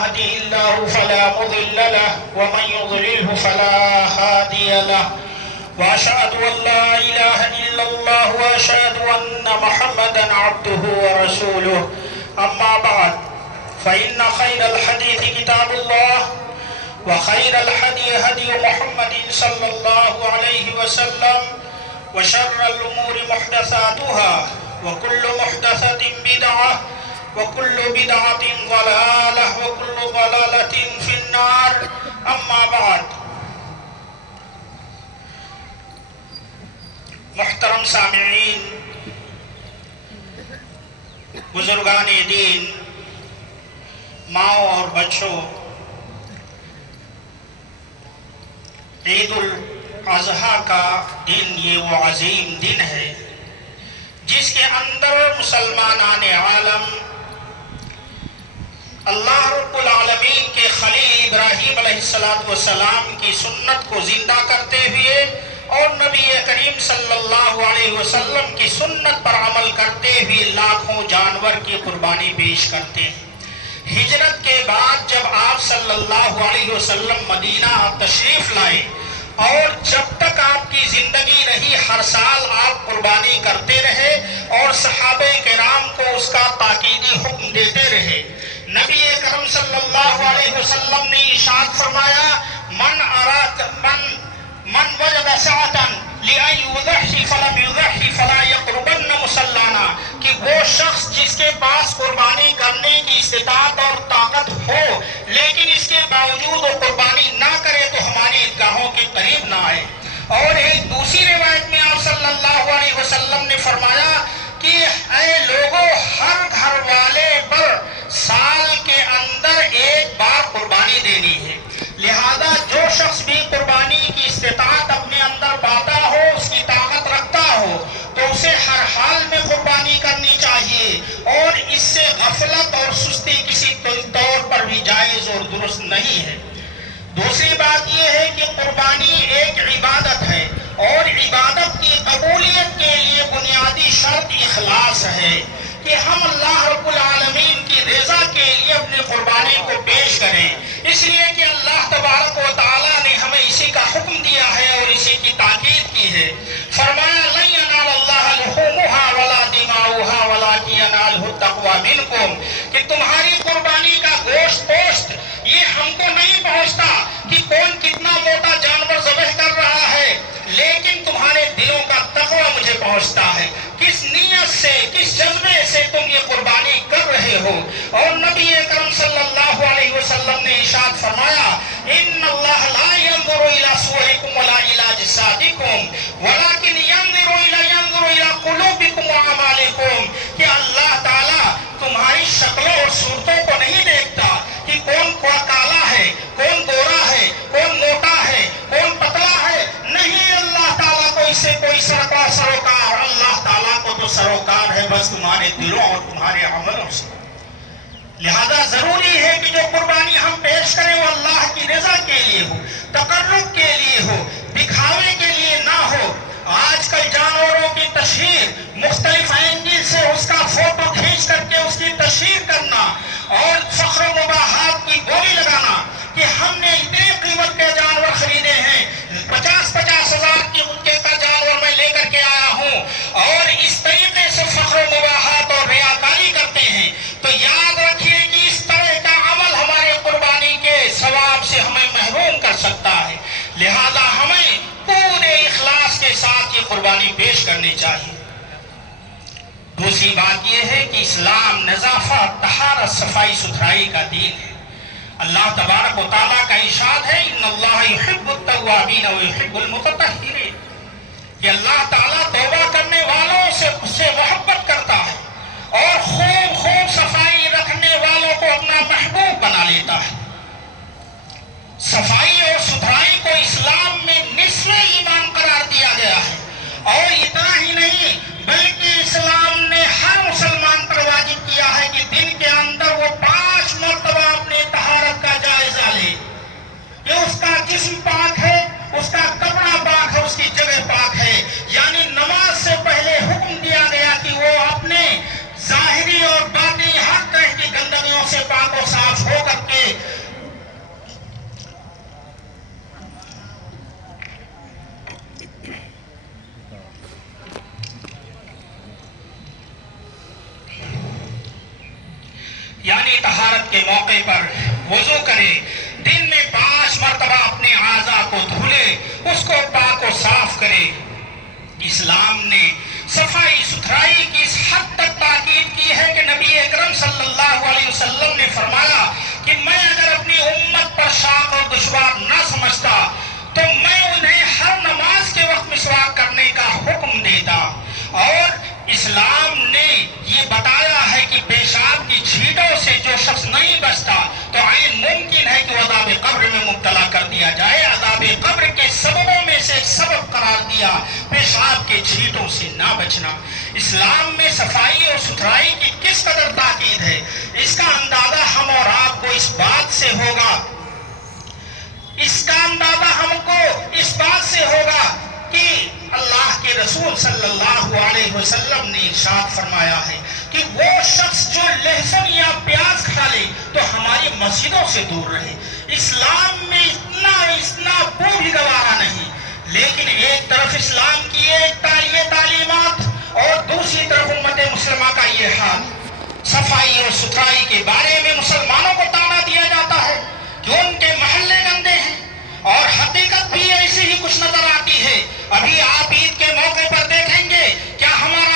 يهده الله فلا مضل له ومن يضلله فلا هادي له وأشهد أن لا إله إلا الله وأشهد أن محمدا عبده ورسوله أما بعد فإن خير الحديث كتاب الله وخير الهدي هدي محمد صلى الله عليه وسلم وشر الأمور محدثاتها وكل محدثة بدعة وكل بدعة ضلالة وكل ضلالة في النار أما بعد محترم سامعین، بزرگان دین، ماؤں اور بچوں، عید الاضحیٰ کا دن یہ وہ عظیم دن ہے جس کے اندر مسلمانان عالم اللہ رب العالمین کے خلیل ابراہیم علیہ السلام کی سنت کو زندہ کرتے ہوئے اور نبی کریم صلی اللہ علیہ وسلم کی سنت پر عمل کرتے ہوئے لاکھوں جانور کی قربانی پیش کرتے ہیں۔ ہجرت کے بعد جب آپ صلی اللہ علیہ وسلم مدینہ تشریف لائے اور جب تک آپ کی زندگی رہی ہر سال آپ قربانی کرتے رہے اور صحابہ کرام کو اس کا تاکیدی حکم دیتے رہے۔ نبی اکرم صلی اللہ علیہ وسلم نے ارشاد فرمایا من وجد سعة لأن يضحي فلم يضحي فلا يقربن مصلانا، کہ وہ شخص جس کے پاس قربانی کرنے کی استطاعت اور طاقت ہو لیکن اس کے باوجود وہ قربانی نہ کرے تو ہماری عیدگاہوں کے قریب نہ آئے۔ اور ایک دوسری روایت میں آپ صلی اللہ علیہ وسلم نے فرمایا کہ اے لوگوں، ہر گھر والے پر سال کے اندر ایک بار قربانی دینی ہے، لہذا جو شخص بھی قربانی کی استطاعت اپنے اندر پاتا ہو، اس کی طاقت رکھتا ہو، تو اسے ہر حال میں قربانی کرنی چاہیے اور اس سے غفلت اور سستی کسی طور پر بھی جائز اور درست نہیں ہے۔ دوسری بات یہ ہے کہ قربانی ایک عبادت ہے اور عبادت کی قبولیت کے لیے بنیادی شرط اخلاص ہے کہ ہم اللہ رب العالمین کی رضا کے لیے اپنی قربانی کو پیش کریں، اس لیے کہ اللہ تبارک و تعالیٰ نے ہمیں اسی کا حکم دیا ہے اور اسی کی تاکید کی ہے۔ فرمایا لن ینال اللہ لحومها ولا دماؤها ولکن ینالہ التقوی منکم، کہ تمہاری قربانی کا گوشت پوشت یہ ہم کو نہیں پہنچتا کہ کون کتنا موٹا جانور ذبح کر رہا ہے، لیکن تمہارے دلوں کا تقوی مجھے پہنچتا ہے، کس نیت سے کس جذبے سے تم یہ قربانی کر رہے ہو۔ اور نبی اکرم صلی اللہ علیہ وسلم نے ارشاد فرمایا ان اللہ لا ينظر الى صورکم ولا الى اجسادکم ولکن ينظر الى قلوبکم واعمالکم، کہ اللہ تعالیٰ تمہاری شکلوں اور صورتوں کو نہیں دیکھتا کہ کون کالا ہے، کون گورا ہے، کون موٹا ہے، کون پتلا ہے، نہیں، اللہ تعالیٰ کو اس سے کوئی سروکار، اللہ تعالیٰ کو تو سروکار ہے بس تمہارے دلوں اور تمہارے عملوں سے۔ لہذا ضروری ہے کہ جو قربانی ہم پیش کریں وہ اللہ کی رضا کے لیے ہو، تقرب کے لیے ہو، دکھاوے کے لیے نہ ہو۔ آج کل جانوروں کی تشہیر مختلف اینگل سے اس کا فوٹو کھینچ کر کے اس کی تشہیر کرنا اور فخر و مباحات کی بولی لگانا کہ ہم نے اتنے قیمت کے جانور خریدے ہیں، 50,000 کی ان کا جانور میں لے کر کے آیا ہوں، اور اس طریقے سے فخر و مباحات اور ریاکاری کرتے ہیں، تو یاد رکھیے کہ اس طرح کا عمل ہمارے قربانی کے ثواب سے ہمیں محروم کر سکتا ہے۔ لہذا ہمیں پورے اخلاص کے ساتھ یہ قربانی پیش کرنی چاہیے۔ دوسری بات یہ ہے کہ اسلام نظافت، طہارت، صفائی ستھرائی کا دین ہے۔ اللہ تبارک و تعالیٰ کا ارشاد ہے ان اللہ یحب التوابین ویحب المتطہرین، کہ اللہ تعالیٰ توبہ کرنے والوں سے محبت کرتا ہے اور خوب صفائی رکھنے والوں کو اپنا محبوب بنا لیتا ہے۔ صفائی اور ستھرائی کو اسلام میں نصف ایمان قرار دیا گیا ہے، اور اتنا ہی نہیں بلکہ اسلام نے ہر مسلمان پر واجب کیا ہے کہ دن کے اندر وہ 5 مرتبہ اپنے طہارت کا جائزہ لے، کہ اس کا جسم پاک ہے، اس کا کپڑا پاک ہے، اس کی جگہ پاک ہے۔ یعنی نماز سے پہلے حکم دیا گیا کہ وہ اپنے ظاہری اور باطنی ہر طرح کی گندگیوں سے پاک و صاف ہو کر کے موقع پر وضو کرے، دن میں 5 مرتبہ اپنے اعضاء کو دھولے، اس کو پاک و صاف کرے۔ اسلام نے صفائی ستھرائی کی اس حد تک تاکید کی ہے کہ نبی اکرم صلی اللہ علیہ وسلم نے فرمایا کہ میں اگر اپنی امت پر شاق اور دشوار نہ سمجھتا تو میں انہیں ہر نماز کے وقت مسواک کرنے کا حکم دیتا۔ اور اسلام نے یہ بتایا ہے کہ پیشاب کی چھینٹوں سے جو شخص نہیں بچتا تو عین ممکن ہے کہ وہ عذاب قبر میں مبتلا کر دیا جائے۔ عذاب قبر کے سببوں میں سے ایک سبب قرار دیا پیشاب کے چھینٹوں سے نہ بچنا۔ اسلام میں صفائی اور ستھرائی کی کس قدر تاکید ہے، اس کا اندازہ ہم اور آپ کو اس بات سے ہوگا کہ اللہ کے رسول صلی اللہ علیہ وسلم نے ارشاد فرمایا ہے کہ وہ شخص جو لہسن یا پیاز کھا لے تو ہماری مسجدوں سے دور رہے۔ اسلام میں اتنا بو بھی گوارا نہیں، لیکن ایک طرف اسلام کی یہ تعلیمات اور دوسری طرف امت مسلمہ کا یہ حال۔ صفائی اور ستھرائی کے بارے میں مسلمانوں کو تانا دیا جاتا ہے کہ ان کے محلے گندے ہیں، اور حقیقت بھی ایسی ہی کچھ نظر آتی ہے۔ ابھی آپ عید کے موقع پر دیکھیں گے کیا ہمارا